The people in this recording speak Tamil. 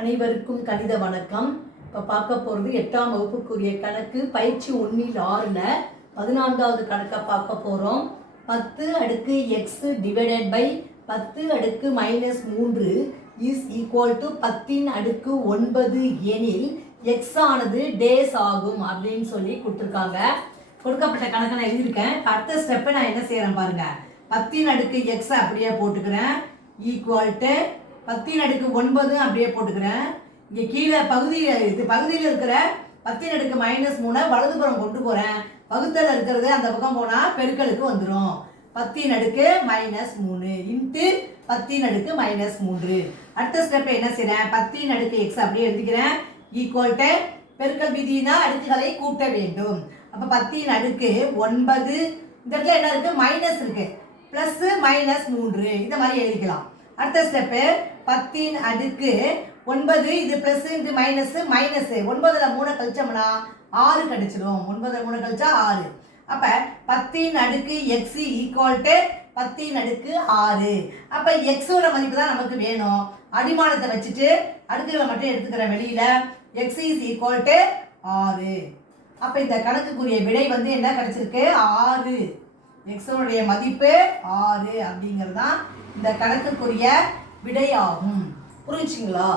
அனைவருக்கும் கணித வணக்கம். இப்போ பார்க்க போகிறது 8ஆம் வகுப்புக்குரிய கணக்கு பயிற்சி 1/6ல் 14வது கணக்கை பார்க்க போகிறோம். 10 அடுக்கு x டிவைடட் பை 10 அடுக்கு -3 இஸ் ஈக்குவல் டு 10 அடுக்கு 9 எனில் x ஆனது டேஸ் ஆகும் அப்படின்னு சொல்லி கொடுத்துருக்காங்க. கொடுக்கப்பட்ட கணக்கை நான் எழுதியிருக்கேன். அடுத்த ஸ்டெப்பை நான் என்ன செய்கிறேன் பாருங்கள். 10 அடுக்கு x அப்படியே போட்டுக்கிறேன் ஈக்குவல் டு 10 அடுக்கு 9 அப்படியே போட்டுக்கிறேன். இங்கே கீழே பகுதியில் இருக்கிற 10 அடுக்கு -3 வலதுபுறம் கொண்டு போகிறேன். வகுத்தல் இருக்கிறது அந்த பக்கம் போனால் பெருக்கலுக்கு வந்துடும். 10 அடுக்கு -3 இன்ட்டு 10 அடுக்கு -3. அடுத்த ஸ்டெப்பை என்ன செய்கிறேன், 10 அடுக்கு x அப்படியே எழுதிக்கிறேன் ஈக்குவல் டு பெருக்கல் விதினா அடுக்குகளை கூட்ட வேண்டும். அப்போ 10 அடுக்கு 9 இந்த இடத்துல என்ன இருக்குது, மைனஸ் இருக்குது, ப்ளஸ் -3 இந்த மாதிரி எழுதிக்கலாம். அடுத்த ஸ்டெப்பு 10 அடுக்கு 9 இது ப்ளஸ் இது மைனஸ் 9ல் 3 கழிச்சோம்னா 6 கிடைச்சிடும். 9ல் 3 கழிச்சா 6. அப்போ 10 அடுக்கு x ஈக்குவல் டு 10 அடுக்கு 6. அப்போ எக்ஸோட மதிப்பு தான் நமக்கு வேணும். அடிமானத்தை வச்சுட்டு அடுக்குகளை மட்டும் எடுத்துக்கிறேன் வெளியில். x is equal to 6. அப்போ இந்த கணக்குக்குரிய விடை வந்து என்ன கிடைச்சிருக்கு, 6. எக்ஸோடைய மதிப்பு 6 அப்படிங்கிறது தான் இந்த கணக்குக்குரிய விடையாகும். புரிஞ்சுங்களா?